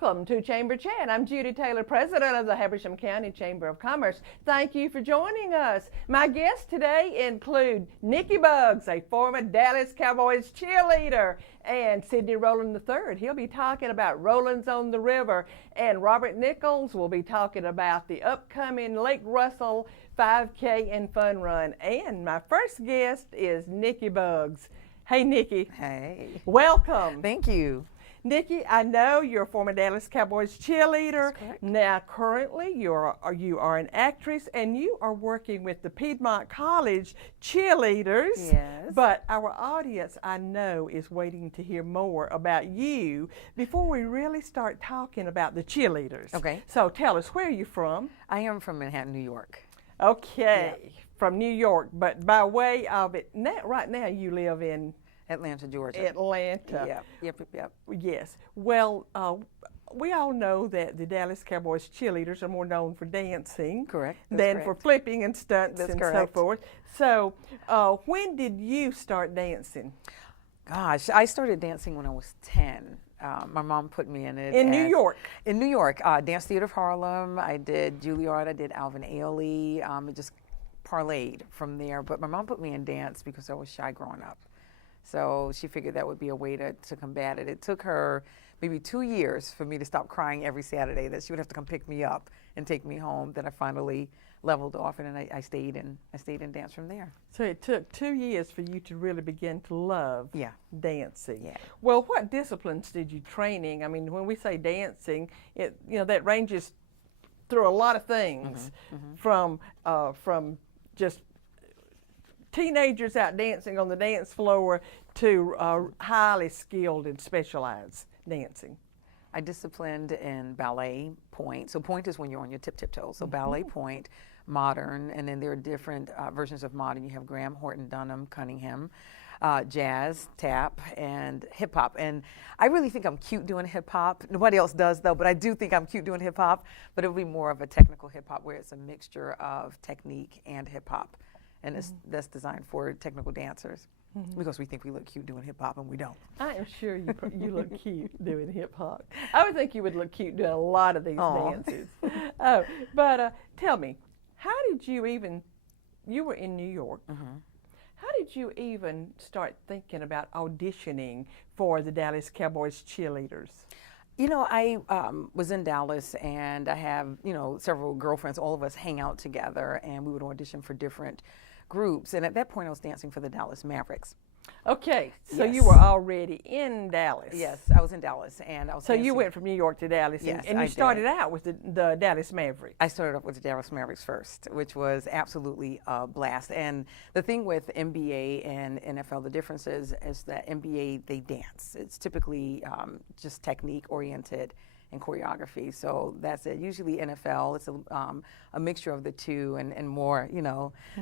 Welcome to Chamber Chat. I'm Judy Taylor, president of the Habersham County Chamber of Commerce. Thank you for joining us. My guests today include Nikki Buggs, a former Dallas Cowboys cheerleader, and Sidney Rowland III. He'll be talking about Rollins on the River, and Robert Nichols will be talking about the upcoming Lake Russell 5K and Fun Run. And my first guest is Nikki Buggs. Hey, Nikki. Hey. Welcome. Thank you. Nikki, I know you're a former Dallas Cowboys cheerleader. That's correct. Now, currently, you are an actress, and you are working with the Piedmont College cheerleaders. Yes. But our audience, I know, is waiting to hear more about you before we really start talking about the cheerleaders. Okay. So tell us, where are you from? I am from Manhattan, New York. Okay, from New York, but by way of it, right now you live in Atlanta, Georgia. Atlanta. Yep. Yes. Well, we all know that the Dallas Cowboys cheerleaders are more known for dancing Correct. than for flipping and stunts That's and correct. so forth. So, when did you start dancing? Gosh, I started dancing when I was 10. My mom put me in it. In New York? In New York. Dance Theater of Harlem. I did Juilliard. I did Alvin Ailey. It just parlayed from there. But my mom put me in dance because I was shy growing up. So she figured that would be a way to combat it. It took her maybe 2 years for me to stop crying every Saturday, that she would have to come pick me up and take me home. Then I finally leveled off, and then I stayed in dance from there. So it took 2 years for you to really begin to love Yeah. dancing. Yeah. Well, what disciplines did you training? I mean, when we say dancing, that ranges through a lot of things, from just teenagers out dancing on the dance floor to highly skilled and specialized dancing. I disciplined in ballet point. So point is when you're on your tip-toes. So ballet point, modern, and then there are different versions of modern. You have Graham, Horton, Dunham, Cunningham, jazz, tap, and hip-hop. And I really think I'm cute doing hip-hop. Nobody else does, though, but I do think I'm cute doing hip-hop. But it'll be more of a technical hip-hop where it's a mixture of technique and hip-hop. And that's designed for technical dancers. Because we think we look cute doing hip-hop, and we don't. I am sure you look cute doing hip-hop. I would think you would look cute doing a lot of these dances. But tell me, how did you were in New York, how did you even start thinking about auditioning for the Dallas Cowboys cheerleaders? You know, I was in Dallas, and I have, several girlfriends. All of us hang out together, and we would audition for different groups. And at that point, I was dancing for the Dallas Mavericks. Okay, so Yes. you were already in Dallas. Yes, I was in Dallas, and I was So dancing. you went from New York to Dallas, Yes, and you I started did. out with the Dallas Mavericks. I started off with the Dallas Mavericks first, which was absolutely a blast. And the thing with NBA and NFL, the difference is that NBA, they dance. It's typically just technique-oriented and choreography. So that's it. Usually NFL, it's a mixture of the two and more,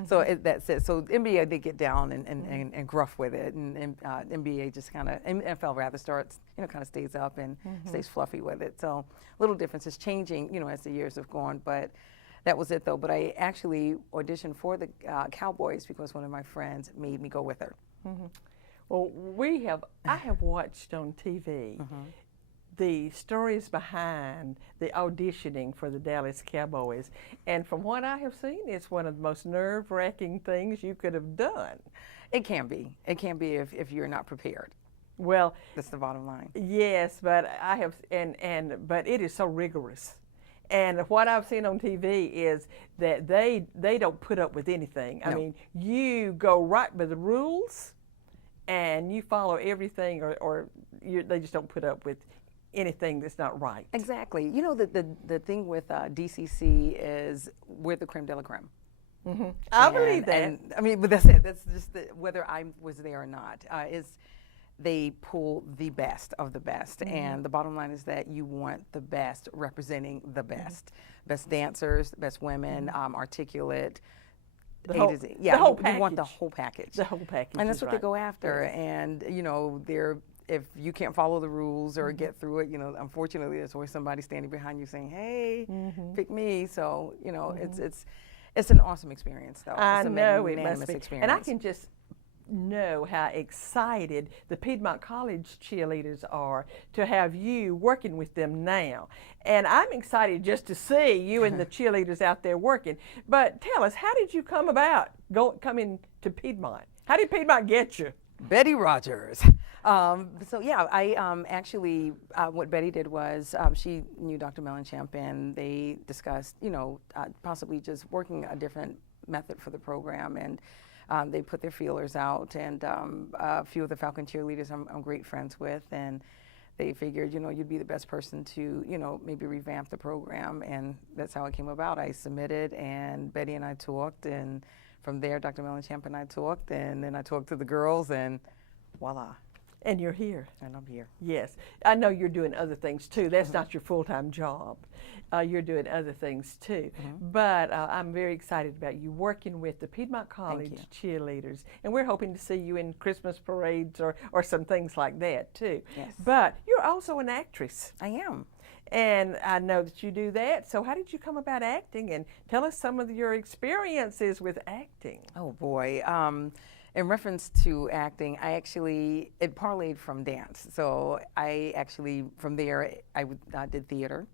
So that's it. So NBA, they get down and gruff with it. And NBA just kind of, NFL rather starts, kind of stays up and stays fluffy with it. So little differences changing, as the years have gone. But that was it, though. But I actually auditioned for the Cowboys because one of my friends made me go with her. Well, I have watched on TV the stories behind the auditioning for the Dallas Cowboys. And from what I have seen, it's one of the most nerve-wracking things you could have done. It can be. It can be if you're not prepared. Well, That's the bottom line. yes, but but it is so rigorous. And what I've seen on TV is that they don't put up with anything. I No. mean, you go right by the rules, and you follow everything, or they just don't put up with anything that's not right. Exactly. The thing with DCC is we're the creme de la creme. I believe that. And, I mean, but that's it. That's just whether I was there or not. They pull the best of the best. And the bottom line is that you want the best representing the best. Best dancers, best women, articulate. The A whole- to Z. the Yeah, whole you want the package. whole package. The whole package. And that's is what right. they go after. Yes. And, if you can't follow the rules or get through it, unfortunately, there's always somebody standing behind you saying, hey, pick me. So, it's an awesome experience, though. I It's a know it must magnanimous be. experience. And I can just know how excited the Piedmont College cheerleaders are to have you working with them now. And I'm excited just to see you and the cheerleaders out there working. But tell us, how did you come about coming to Piedmont? How did Piedmont get you? Betty Rogers. So yeah, I actually, what Betty did was she knew Dr. Mellenchamp, and they discussed, possibly just working a different method for the program, and they put their feelers out, and a few of the Falcon cheerleaders I'm great friends with, and they figured, you'd be the best person to, maybe revamp the program, and that's how it came about. I submitted, and Betty and I talked, and from there, Dr. Mellenchamp and I talked, and then I talked to the girls, and voila. And you're here. And I'm here. Yes. I know you're doing other things too. That's not your full-time job. You're doing other things too. But I'm very excited about you working with the Piedmont College cheerleaders. And we're hoping to see you in Christmas parades or some things like that too. Yes. But you're also an actress. I am. And I know that you do that. So how did you come about acting? And tell us some of your experiences with acting. Oh boy. In reference to acting, it parlayed from dance. So I actually, from there, I did theater.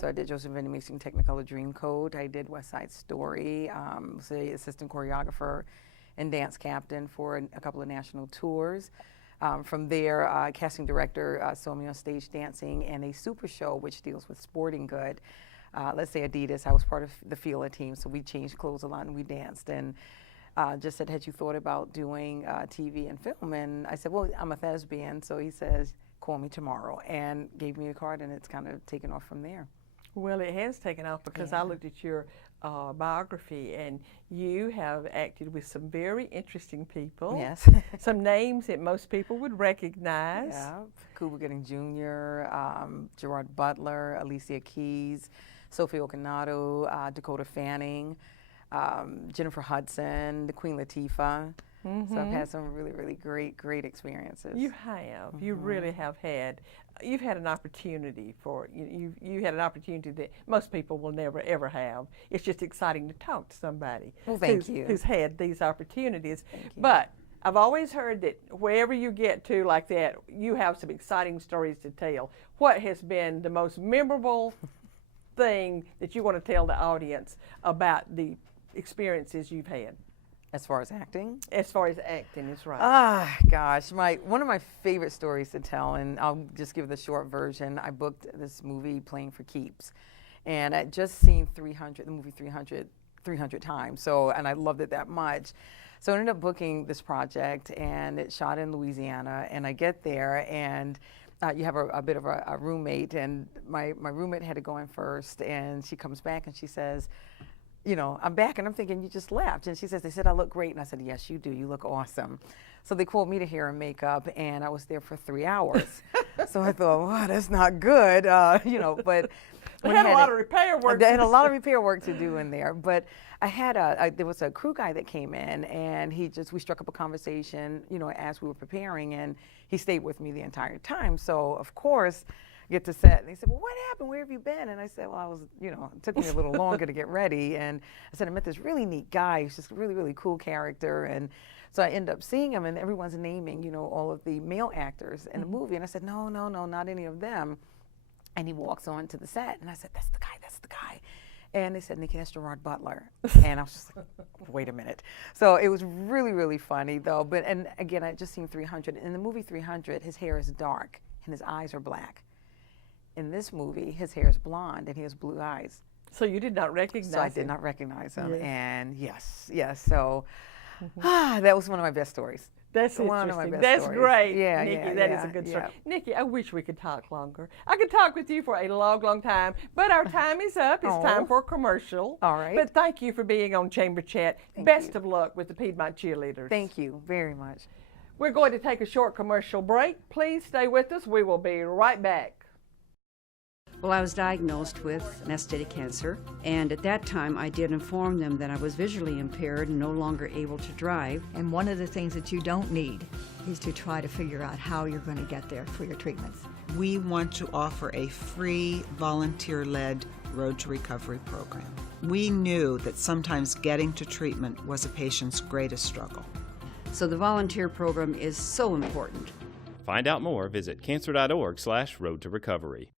So I did Joseph Vinnie Mason Technicolor Dreamcoat. I did West Side Story. Was the assistant choreographer and dance captain for a couple of national tours. From there, casting director, saw me on stage dancing in a super show which deals with sporting good. Let's say Adidas. I was part of the Fila team, so we changed clothes a lot and we danced. And just said, had you thought about doing TV and film? And I said, well, I'm a thespian. So he says, call me tomorrow, and gave me a card, and it's kind of taken off from there. Well, it has taken off because I looked at your biography, and you have acted with some very interesting people. Yes. Some names that most people would recognize. Yeah, Cuba Gooding Jr., Gerard Butler, Alicia Keys, Sophie Okonedo, Dakota Fanning, Jennifer Hudson, the Queen Latifah. So I've had some really, really great experiences. You have. You really have had. You've had an opportunity you had an opportunity that most people will never ever have. It's just exciting to talk to somebody who's had these opportunities. But I've always heard that wherever you get to like that, you have some exciting stories to tell. What has been the most memorable thing that you want to tell the audience about the experiences you've had? As far as acting? As far as acting is right. Ah, gosh. One of my favorite stories to tell, and I'll just give the short version. I booked this movie, Playing for Keeps, and I'd just seen the movie 300 times, and I loved it that much. So I ended up booking this project, and it shot in Louisiana, and I get there, and you have a bit of a roommate, and my roommate had to go in first, and she comes back and she says, I'm back, and I'm thinking, you just left. And she says, they said I look great. And I said, yes, you do. You look awesome. So they called me to hair and makeup, and I was there for 3 hours. So I thought, wow, that's not good, but they had a lot of repair work. They had a lot of repair work to do in there. But I had there was a crew guy that came in, and we struck up a conversation, as we were preparing, and he stayed with me the entire time. So of course, get to set, and they said, well, what happened? Where have you been? And I said, well, it took me a little longer to get ready. And I said, I met this really neat guy. He's just a really, really cool character. And so I end up seeing him, and everyone's naming, all of the male actors in the movie. And I said, no, not any of them. And he walks on to the set, and I said, that's the guy. And they said, Nikki, that's Gerard Butler. And I was just like, wait a minute. So it was really, really funny, though. And again, I just seen 300. In the movie 300, his hair is dark, and his eyes are black. In this movie, his hair is blonde and he has blue eyes. So you did not recognize him? So I did not recognize him. Yes. And yes. So that was one of my best stories. That's one of my best That's stories. great, yeah, Nikki. That is a good story. Nikki, I wish we could talk longer. I could talk with you for a long, long time, but our time is up. It's time for a commercial. All right. But thank you for being on Chamber Chat. Best of luck with the Piedmont cheerleaders. Thank you very much. We're going to take a short commercial break. Please stay with us. We will be right back. Well, I was diagnosed with metastatic cancer, and at that time I did inform them that I was visually impaired and no longer able to drive. And one of the things that you don't need is to try to figure out how you're going to get there for your treatments. We want to offer a free, volunteer-led Road to Recovery program. We knew that sometimes getting to treatment was a patient's greatest struggle. So the volunteer program is so important. Find out more, visit cancer.org/road to recovery.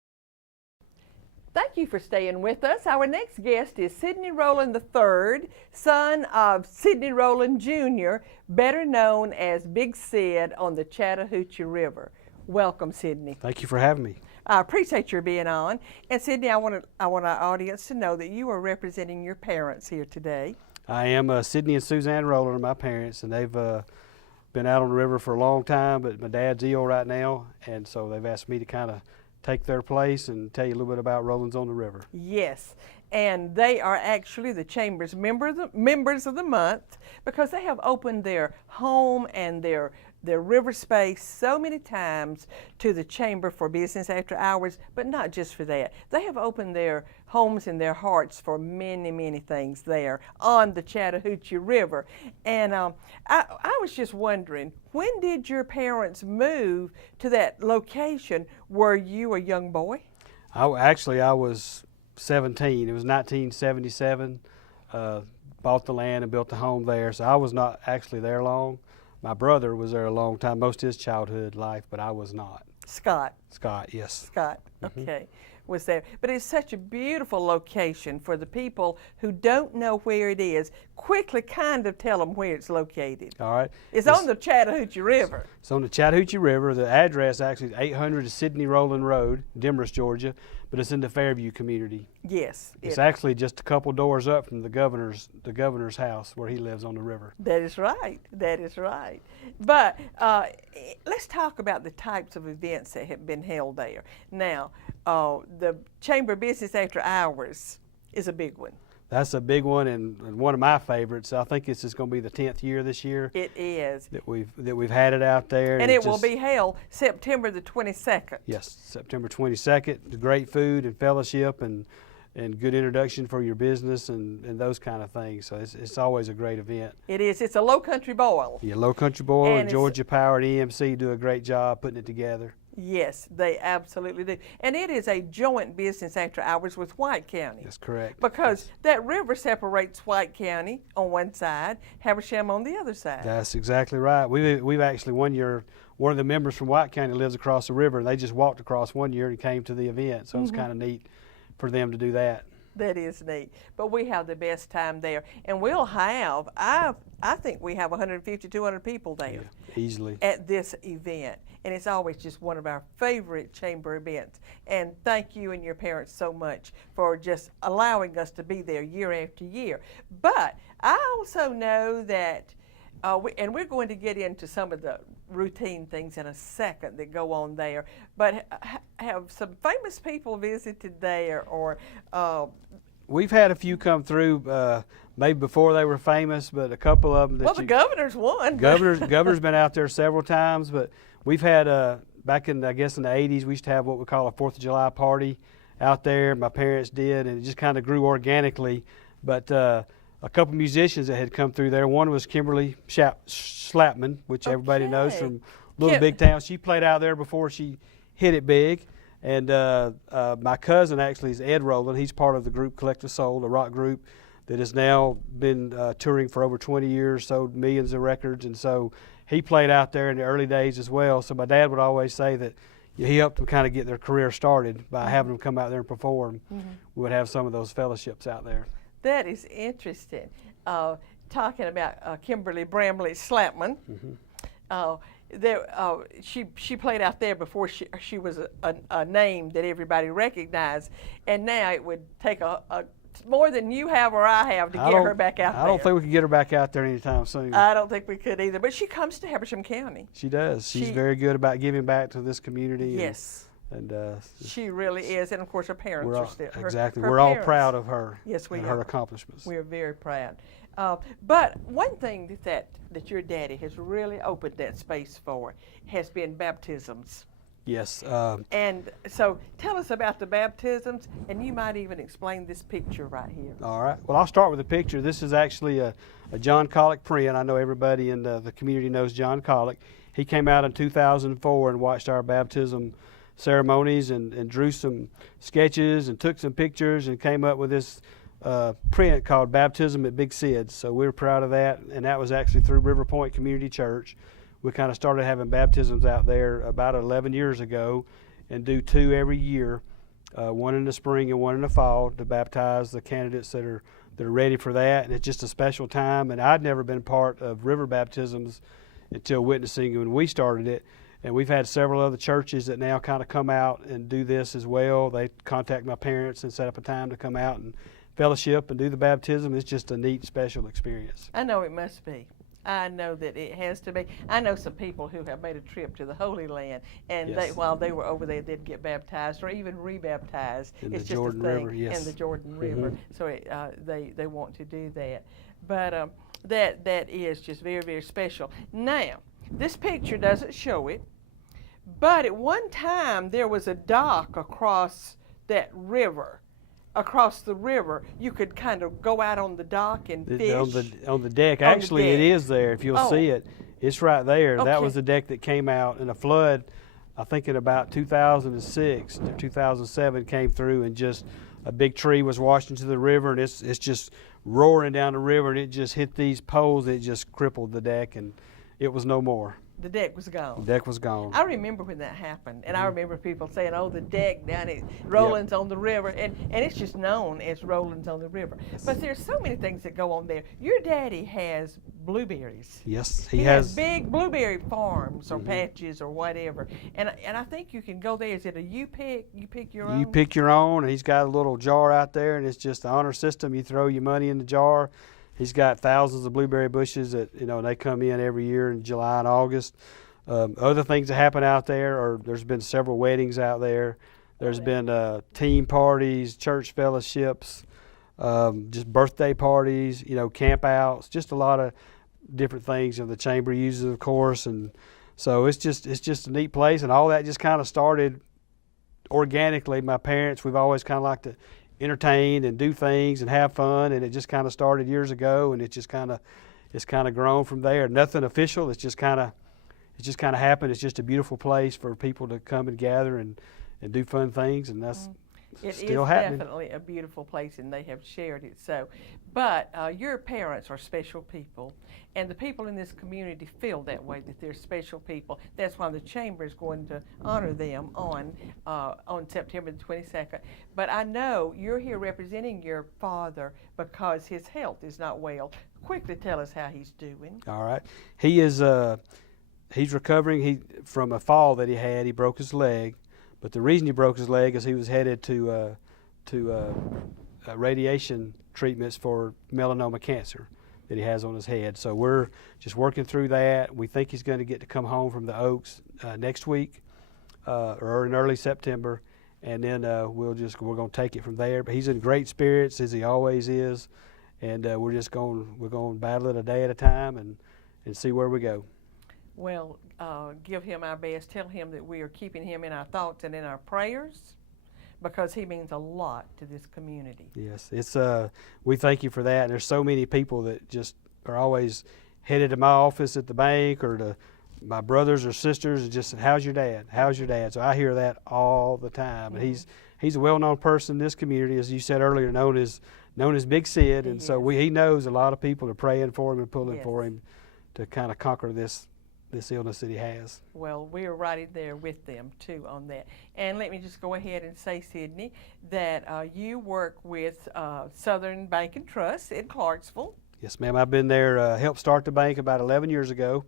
Thank you for staying with us. Our next guest is Sidney Rowland III, son of Sidney Rowland Jr., better known as Big Sid on the Chattahoochee River. Welcome, Sidney. Thank you for having me. I appreciate your being on. And Sidney, I want our audience to know that you are representing your parents here today. I am Sidney and Suzanne Rowland are my parents, and they've been out on the river for a long time, but my dad's ill right now, and so they've asked me to kind of take their place and tell you a little bit about Rowlands on the River. Yes, and they are actually the Chamber's members of the month because they have opened their home and their river space so many times to the Chamber for business after hours, but not just for that. They have opened their homes and their hearts for many, many things there on the Chattahoochee River. And I was just wondering, when did your parents move to that location? Were you a young boy? I was 17. It was 1977. Bought the land and built the home there, so I was not actually there long. My brother was there a long time, most of his childhood life, but I was not. Scott, yes. Scott, okay, was there. But it's such a beautiful location for the people who don't know where it is. Quickly kind of tell them where it's located. All right. It's on the Chattahoochee River. It's on the Chattahoochee River. The address actually is 800 Sidney Rowland Road, Demorest, Georgia, but it's in the Fairview community. Yes. It's actually just a couple doors up from the governor's house where he lives on the river. That is right. That is right. But let's talk about the types of events that have been held there. Now, the Chamber of Business After Hours is a big one. That's a big one and one of my favorites. I think this is going to be the 10th year this year. It is. That we've had it out there. And it will be held September the 22nd. Yes, September 22nd. Great food and fellowship and good introduction for your business and those kind of things. So it's always a great event. It is. It's a Low Country Boil. Yeah, Low Country Boil And and Georgia Power and EMC do a great job putting it together. Yes, they absolutely do. And it is a joint business after hours with White County. That's correct. Because that river separates White County on one side, Habersham on the other side. That's exactly right. We've actually one year, one of the members from White County lives across the river, and they just walked across one year and came to the event. So it's kind of neat for them to do that. That is neat. But we have the best time there. And we'll have, I think we have 150, 200 people there. Yeah, easily. At this event. And it's always just one of our favorite chamber events. And thank you and your parents so much for just allowing us to be there year after year. But I also know that, and we're going to get into some of the routine things in a second that go on there, but have some famous people visited there or we've had a few come through maybe before they were famous, but a couple of them that the governor's one. Governor's been out there several times, but we've had back in, I guess, in the 80s, we used to have what we call a 4th of July party out there. My parents did, and it just kind of grew organically. But a couple musicians that had come through there. One was Kimberly Slapman, which everybody knows from Little Big Town. She played out there before she hit it big. And my cousin actually is Ed Rowland. He's part of the group Collective Soul, a rock group that has now been touring for over 20 years, sold millions of records. And so he played out there in the early days as well. So my dad would always say that he helped them kind of get their career started by having them come out there and perform. We would have some of those fellowships out there. That is interesting. Talking about Kimberly Bramley Slapman. She played out there before she was a name that everybody recognized, and now it would take a more than you have or I have to get her back out there. I don't think we could get her back out there anytime soon. I don't think we could either, but she comes to Habersham County. She does. She's very good about giving back to this community. Yes. And she really is, and of course her parents are still. Exactly. Her we're all proud of her. Yes, we and are. her accomplishments. We are very proud. But one thing that your daddy has really opened that space for has been baptisms. Yes. And so tell us about the baptisms, and you might even explain this picture right here. All right. Well, I'll start with the picture. This is actually a John Collick print. I know everybody in the community knows John Collick. He came out in 2004 and watched our baptism ceremonies and drew some sketches and took some pictures and came up with this print called Baptism at Big Sid's. So we're proud of that, and that was actually through River Point Community Church. We kind of started having baptisms out there about 11 years ago, and do 2 every year, one in the spring and one in the fall, to baptize the candidates that are ready for that. And it's just a special time. And I'd never been part of river baptisms until witnessing when we started it. And we've had several other churches that now kind of come out and do this as well. They contact my parents and set up a time to come out and fellowship and do the baptism. It's just a neat, special experience. I know it must be. I know that it has to be. I know some people who have made a trip to the Holy Land, and Yes. while they were over there, they'd get baptized or even rebaptized. In It's the just Jordan a thing River, yes. in the Jordan River. So they want to do that. But that is just very, very special. Now, this picture doesn't show it, but at one time there was a dock across that river. Across the river, you could kind of go out on the dock and fish. On the deck. On the Actually, it deck. is there. If you'll Oh. see it, it's right there. That Okay. was the deck that came out in a flood. I think in about 2006 or 2007 came through, and just a big tree was washed into the river, and it's just roaring down the river, and it just hit these poles. It just crippled the deck, and it was no more. The deck was gone. The deck was gone. I remember when that happened, and I remember people saying, "Oh, the deck down at Rollins on the river," and it's just known as Rollins on the river. But there's so many things that go on there. Your daddy has blueberries. Yes, He has big blueberry farms or patches or whatever, and I think you can go there. Is it a you pick? You pick your own. You pick your own, and he's got a little jar out there, and it's just the honor system. You throw your money in the jar. He's got thousands of blueberry bushes that, they come in every year in July and August. Other things that happen out there are there's been several weddings out there. There's been team parties, church fellowships, just birthday parties, camp outs, just a lot of different things the chamber uses, of course. And so it's just a neat place, and all that just kind of started organically. My parents, we've always kind of liked to entertain and do things and have fun, and it just kind of started years ago, and it's kind of grown from there. Nothing official. It's just kind of happened. It's just a beautiful place for people to come and gather and do fun things, and that's still happening. Definitely a beautiful place, and they have shared it so. But your parents are special people, and the people in this community feel that way, that they're special people. That's why the chamber is going to honor them on September the 22nd. But I know you're here representing your father because his health is not well. Quickly tell us how he's doing. All right. He is he's recovering from a fall that he had. He broke his leg, but the reason he broke his leg is he was headed to radiation treatments for melanoma cancer that he has on his head. So we're just working through that. We think he's going to get to come home from the Oaks next week or in early September, and then we're going to take it from there. But he's in great spirits, as he always is, and we're going to battle it a day at a time and see where we go. Well, give him our best. Tell him that we are keeping him in our thoughts and in our prayers, because he means a lot to this community. Yes, it's we thank you for that. And there's so many people that just are always headed to my office at the bank or to my brothers or sisters and just said, "How's your dad? How's your dad?" So I hear that all the time. And he's a well-known person in this community, as you said earlier, known as Big Sid. And so he knows a lot of people are praying for him and pulling for him to kind of conquer this illness that he has. Well, we're right there with them too on that. And let me just go ahead and say, Sydney, that you work with Southern Bank and Trust in Clarksville. Yes, ma'am. I've been there, helped start the bank about 11 years ago.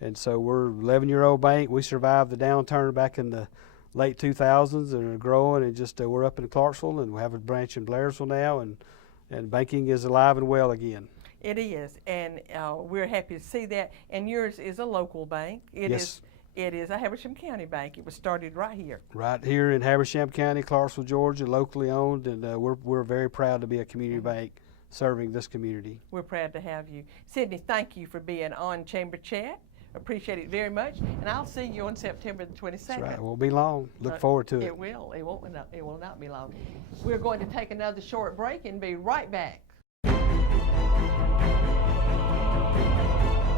And so we're an 11-year-old bank. We survived the downturn back in the late 2000s and are growing, and just we're up in Clarksville, and we have a branch in Blairsville now, and banking is alive and well again. It is, and we're happy to see that. And yours is a local bank. It is a Habersham County bank. It was started right here. Right here in Habersham County, Clarksville, Georgia, locally owned, and we're very proud to be a community bank serving this community. We're proud to have you. Sydney, thank you for being on Chamber Chat. Appreciate it very much, and I'll see you on September the 22nd. That's right. It won't be long. Look forward to it. It will. It will not be long. We're going to take another short break and be right back.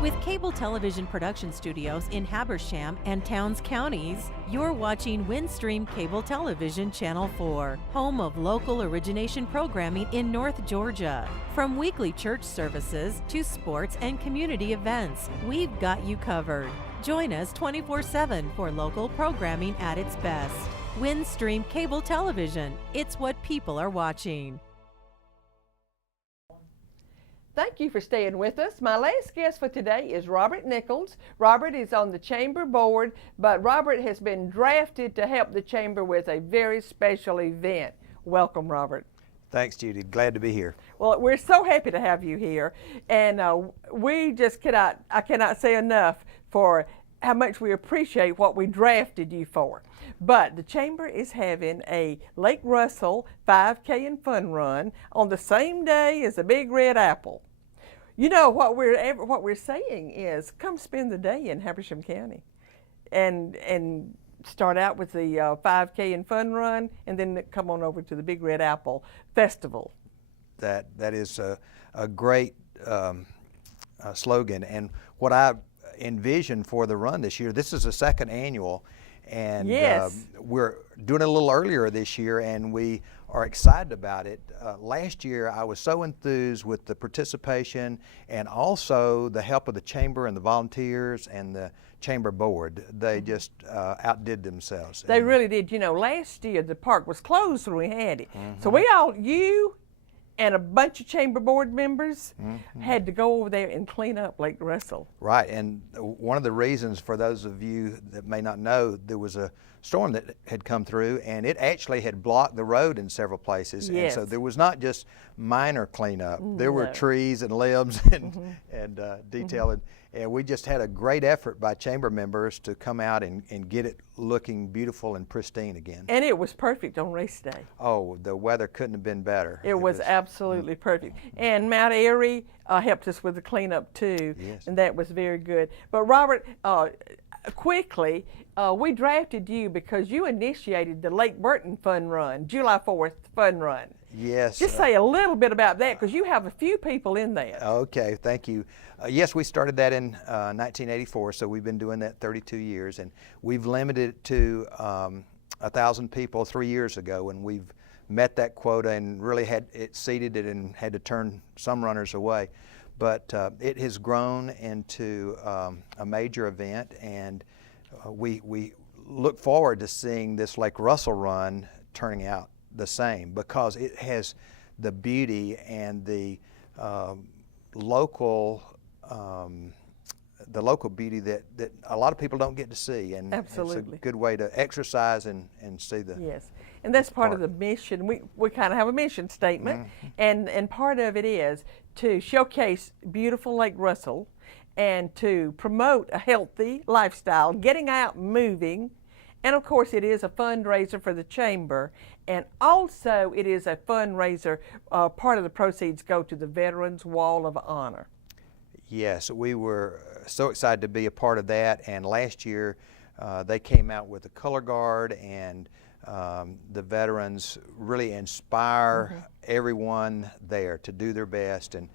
With cable television production studios in Habersham and Towns counties, you're watching Windstream Cable Television Channel 4, home of local origination programming in North Georgia. From weekly church services to sports and community events, we've got you covered. Join us 24/7 for local programming at its best. Windstream Cable Television, it's what people are watching. Thank you for staying with us. My last guest for today is Robert Nichols. Robert is on the Chamber Board, but Robert has been drafted to help the Chamber with a very special event. Welcome, Robert. Thanks, Judy. Glad to be here. Well, we're so happy to have you here, and I cannot say enough for how much we appreciate what we drafted you for. But the Chamber is having a Lake Russell 5K and Fun Run on the same day as the Big Red Apple. You know, what we're saying is, come spend the day in Habersham County, and start out with the 5K and Fun Run, and then come on over to the Big Red Apple Festival. That is a great slogan, and what I envisioned for the run this year. This is the second annual, and yes. We're doing it a little earlier this year, and we are excited about it. Last year, I was so enthused with the participation and also the help of the Chamber and the volunteers and the Chamber Board. They just outdid themselves. They really did. You know, last year the park was closed when we had it. Mm-hmm. So you and a bunch of Chamber Board members had to go over there and clean up Lake Russell. Right, and one of the reasons, for those of you that may not know, there was a storm that had come through, and it actually had blocked the road in several places. Yes. And so there was not just minor cleanup. There were trees and limbs and detailing. And we just had a great effort by Chamber members to come out and get it looking beautiful and pristine again. And it was perfect on race day. Oh, the weather couldn't have been better. It was absolutely perfect. And Mount Airy helped us with the cleanup too, Yes. and that was very good. But Robert, quickly, we drafted you because you initiated the Lake Burton Fun Run, July 4th Fun Run. Yes. Just say a little bit about that, because you have a few people in there. Okay, thank you. Yes, we started that in 1984, so we've been doing that 32 years, and we've limited it to 1,000 people 3 years ago, and we've met that quota and really had exceeded it and had to turn some runners away. But it has grown into a major event, and we look forward to seeing this Lake Russell Run turning out the same, because it has the beauty and the local beauty that a lot of people don't get to see, and Absolutely. it's a good way to exercise and see the Yes, and that's part of the mission. We kind of have a mission statement, and part of it is to showcase beautiful Lake Russell and to promote a healthy lifestyle, getting out, moving, and of course it is a fundraiser for the Chamber, and also it is a fundraiser. Part of the proceeds go to the Veterans Wall of Honor. Yes, we were so excited to be a part of that, and last year they came out with a color guard, and the veterans really inspire everyone there to do their best and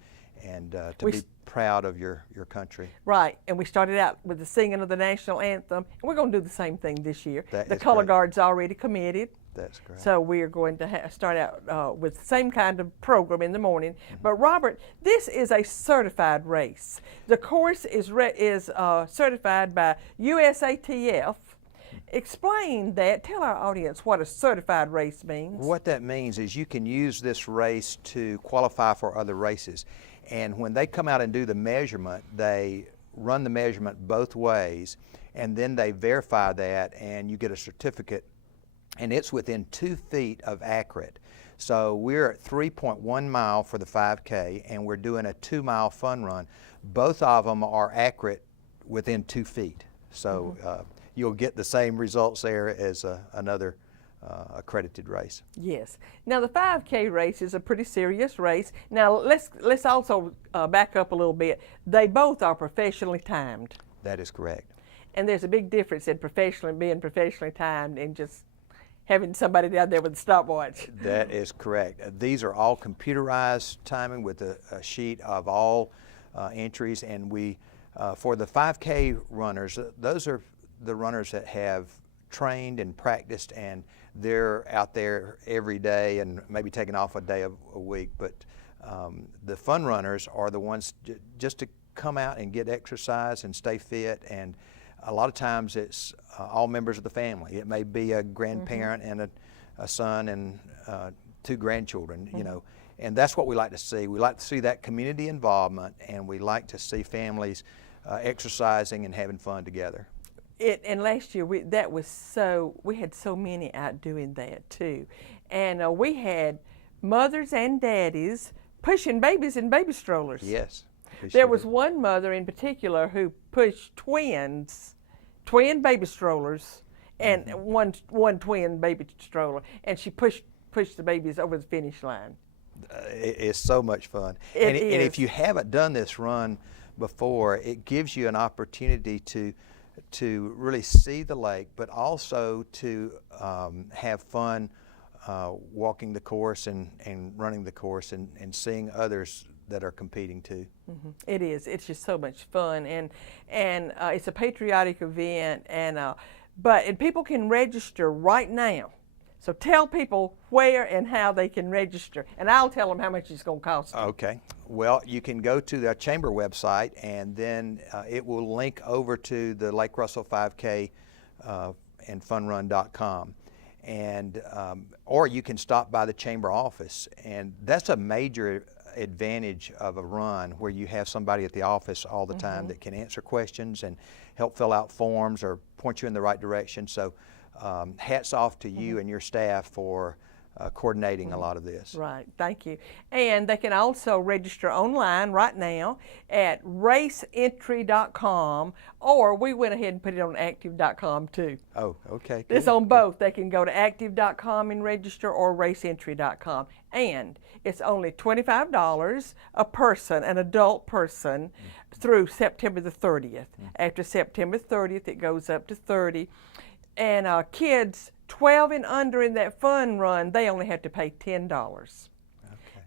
to be proud of your country. Right, and we started out with the singing of the national anthem, and we're going to do the same thing this year. That the is color great. guard's already committed. That's great. So we're going to start out with the same kind of program in the morning. But Robert, this is a certified race. The course is certified by USATF. Explain that. Tell our audience what a certified race means. What that means is you can use this race to qualify for other races. And when they come out and do the measurement, they run the measurement both ways, and then they verify that, and you get a certificate, and it's within 2 feet of accurate. So we're at 3.1 mile for the 5K, and we're doing a 2 mile fun run. Both of them are accurate within 2 feet. So you'll get the same results there as another accredited race. Yes. Now the 5K race is a pretty serious race. Now let's also back up a little bit. They both are professionally timed. That is correct. And there's a big difference in being professionally timed and just having somebody down there with a stopwatch. That is correct. These are all computerized timing with a sheet of all entries, and we For the 5K runners, those are the runners that have trained and practiced, and they're out there every day and maybe taking off a day a week. But the fun runners are the ones just to come out and get exercise and stay fit. And a lot of times it's all members of the family. It may be a grandparent and a son and 2 grandchildren, you know. And that's what we like to see. We like to see that community involvement, and we like to see families exercising and having fun together. And last year we had so many out doing that too, and we had mothers and daddies pushing babies in baby strollers. Yes. There was one mother in particular who pushed twin baby strollers, and one twin baby stroller, and she pushed the babies over the finish line. It's so much fun. And if you haven't done this run before, it gives you an opportunity to really see the lake, but also to have fun walking the course and running the course and seeing others that are competing too. It is. It's just so much fun, and it's a patriotic event, and people can register right now. So tell people where and how they can register, and I'll tell them how much it's going to cost them. Okay. Well, you can go to the Chamber website, and then it will link over to the Lake Russell 5K and funrun.com. And or you can stop by the Chamber office, and that's a major advantage of a run where you have somebody at the office all the time that can answer questions and help fill out forms or point you in the right direction. So hats off to you and your staff for coordinating a lot of this. Right, thank you. And they can also register online right now at raceentry.com, or we went ahead and put it on active.com too. Oh, okay. It's on both. They can go to active.com and register, or raceentry.com. And it's only $25 a person, an adult person, through September the 30th. After September 30th, it goes up to $30. And kids 12 and under in that fun run, they only have to pay $10. Okay.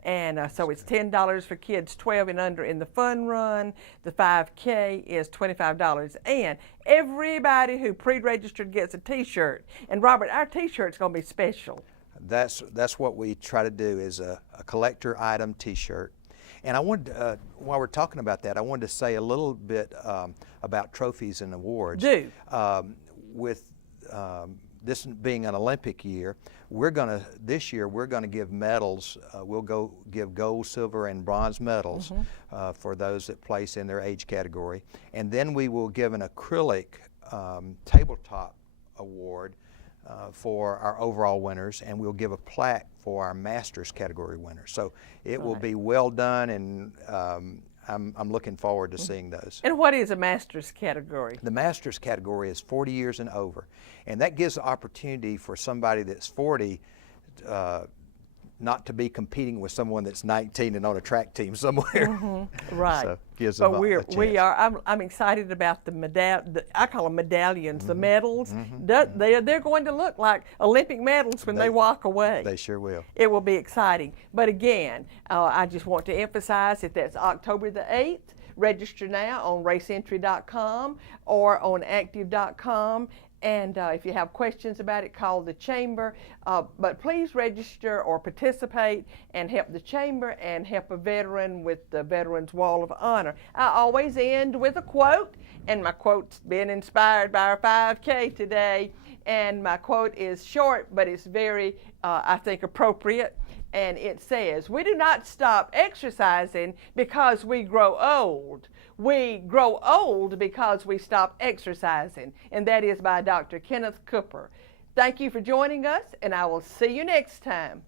And so it's $10 for kids 12 and under in the fun run. The 5K is $25. And everybody who pre-registered gets a T-shirt. And Robert, our T-shirt's going to be special. That's what we try to do, is a collector item T-shirt. And I wanted, while we're talking about that, I wanted to say a little bit about trophies and awards. Do. With this being an Olympic year, this year we're gonna give medals. We'll go give gold, silver, and bronze medals for those that place in their age category. And then we will give an acrylic tabletop award for our overall winners, and we'll give a plaque for our Masters category winners. So it will be well done, and I'm looking forward to seeing those. And what is a Masters category? The Masters category is 40 years and over, and that gives the opportunity for somebody that's 40 not to be competing with someone that's 19 and on a track team somewhere. Right. So gives them a chance. I'm excited about I call them medallions, the medals. They're going to look like Olympic medals when they walk away. They sure will. It will be exciting. But again, I just want to emphasize that that's October the 8th. Register now on raceentry.com or on active.com. And if you have questions about it, call the Chamber. But please register or participate and help the Chamber and help a veteran with the Veterans Wall of Honor. I always end with a quote, and my quote's been inspired by our 5K today. And my quote is short, but it's very, I think, appropriate. And it says, "We do not stop exercising because we grow old. We grow old because we stop exercising." And that is by Dr. Kenneth Cooper. Thank you for joining us, and I will see you next time.